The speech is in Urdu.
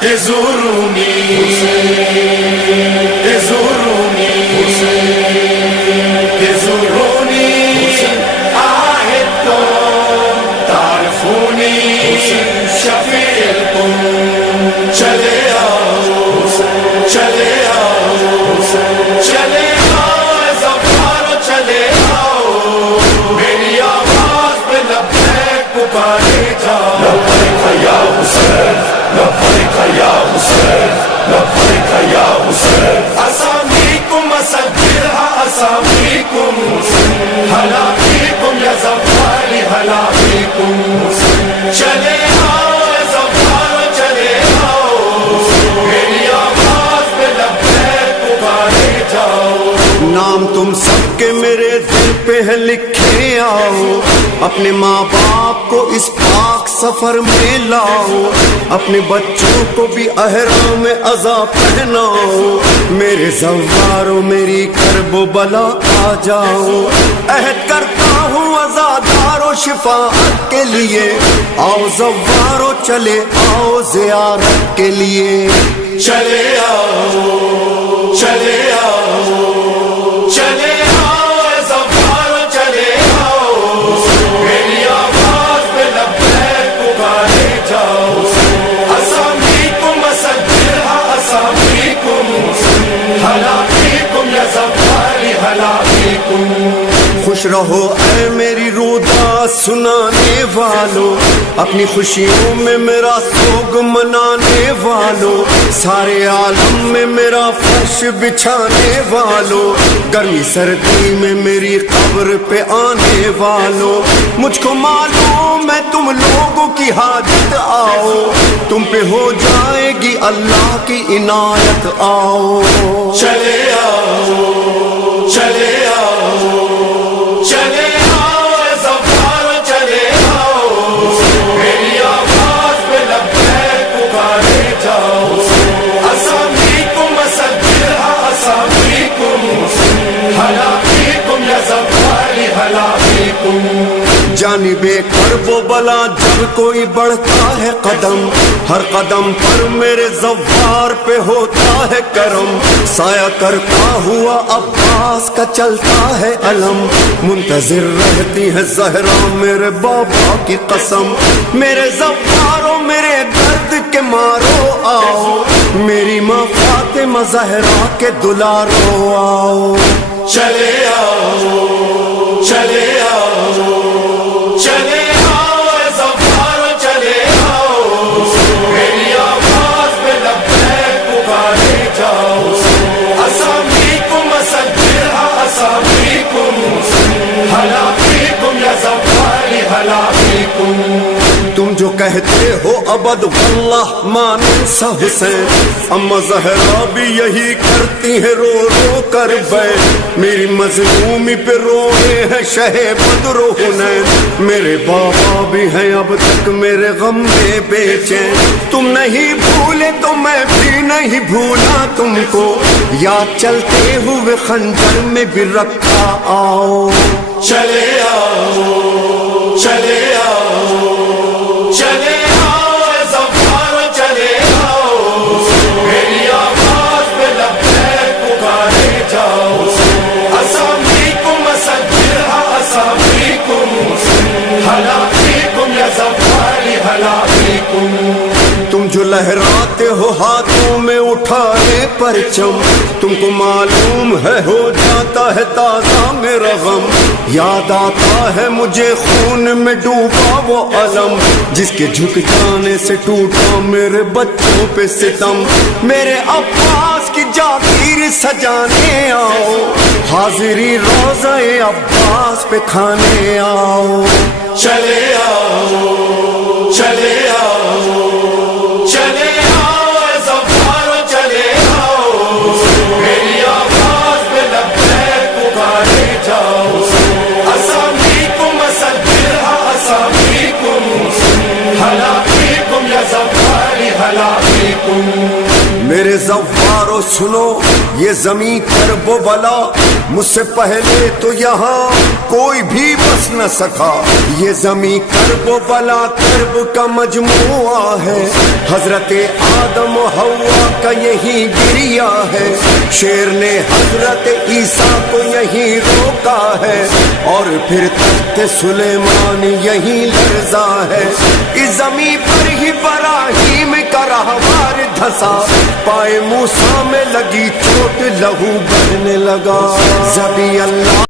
زورونی زورونی زورونی عاهدتم تعرفوني شفيعكم چلے آؤ چلے آؤ چلے آؤ زفارو چلے آؤ میری آواز پہ لبیک پکارے جاؤ لبیک یا حسین لبیک یا حسین لبیک یا حسین اسامیکم اسجلها اسامیکم ہلا فیکم یا زفاری ہلا فیکم چلے آؤ زفارو چلے آؤ میری آواز پہ لبیک پکارے جاؤ نام تم سب کے میرے دل پہ ہے لکھے آؤ اپنے ماں باپ کو اس پاک سفر میں لاؤ اپنے بچوں کو بھی احرام عزا پہناؤ میرے زوارو میری کرب و بلا آ جاؤ عہد کرتا ہوں عزادار و شفاعت کے لیے آؤ زوارو چلے آؤ زیارت کے لیے چلے آؤ چلے آؤ چلے آؤ زفارو چلے آؤ میری آواز پہ لبیک پکارے جاؤ اسامیکم اسجلها اسامیکم ہلا فیکم یا زفاری ہلا فیکم خوش رہو اے میری رودا سنانے والوں اپنی خوشیوں میں میرا سوگ منانے والوں سارے عالم میں میرا فرش بچھانے والوں گرمی سردی میں میری قبر پہ آنے والوں مجھ کو معلوم ہے تم لوگوں کی حاجت آؤ تم پہ ہو جائے گی اللہ کی عنایت آؤ چلے آؤ چلے آؤ چلے آؤ زفارو چلے آؤ میری آواز پہ لبیک پکارے جاؤ اسامیکم اسجلها اسامیکم ہلا فیکم یا زفاری ہلا فیکم جانب کرب و بلا جب کوئی بڑھتا ہے قدم ہر قدم پر میرے زوار پہ ہوتا ہے کرم سایہ کرتا ہوا عباس کا چلتا ہے علم منتظر رہتی ہے زہرا میرے بابا کی قسم میرے زوارو میرے درد کے مارو آؤ میری ماں فاطمہ زہرا کے دلارو آؤ چلے آؤ چلے آؤ چلے آؤ زفارو چلے آؤ میری آواز پہ لبیک پکارے جاؤ اسامیکم اسجلها اسامیکم ہلا فیکم یا زفاری ہلا فیکم تم جو کہتے ہو ابد واللہ مانسا حسین اما زہرا بھی یہی کرتی ہے رو رو کر بیٹھ میری مظلومی پہ روئے ہیں شہ بدر و حنین میرے بابا بھی ہیں اب تک میرے غم میں بے چین تم نہیں بھولے تو میں بھی نہیں بھولا تم کو یاد چلتے ہوئے خنجر میں بھی رکھا آؤ چلے آؤ چلے آؤ چلے آؤ زفارو چلے آؤ میری آواز پہ لبیک پکارے جاؤ اسامیکم اسجلها اسامیکم ہلا فیکم یا زفاری ہلا فیکم تم جو لہراتے ہو ہاتھوں میں اٹھائے پرچم تم کو معلوم ہے ہو جاتا ہے تازہ میرا غم یاد آتا ہے مجھے خون میں ڈوبا وہ علم جس کے جھک جانے سے ٹوٹا میرے بچوں پہ ستم میرے عباس کی جاگیر سجانے آؤ حاضری روضہ عباس پہ کھانے آؤ چلے آؤ چلے آؤ چلے آؤ زفارو چلے آؤ میری آواز پہ لبیک پکارے جاؤ اسامیکم اسجلها اسامیکم ہلا فیکم یا زفاری ہلا فیکم میرے زوارو سنو یہ زمین کرب و بلا، مجھ سے پہلے تو یہاں کوئی بھی بس نہ سکا. یہ زمین کرب و بلا کرب کا مجموعہ ہے، حضرت آدم و حوا کا یہی گریا ہے. شیر نے حضرت عیسیٰ کو یہی روکا ہے، اور پھر تخت سلیمان یہی لرزا ہے. اس زمین پر ہی ابراہیم کا راہوار دھسا، پائے موسیٰ میں لگی چوٹ لہو بہنے لگا. زبی اللہ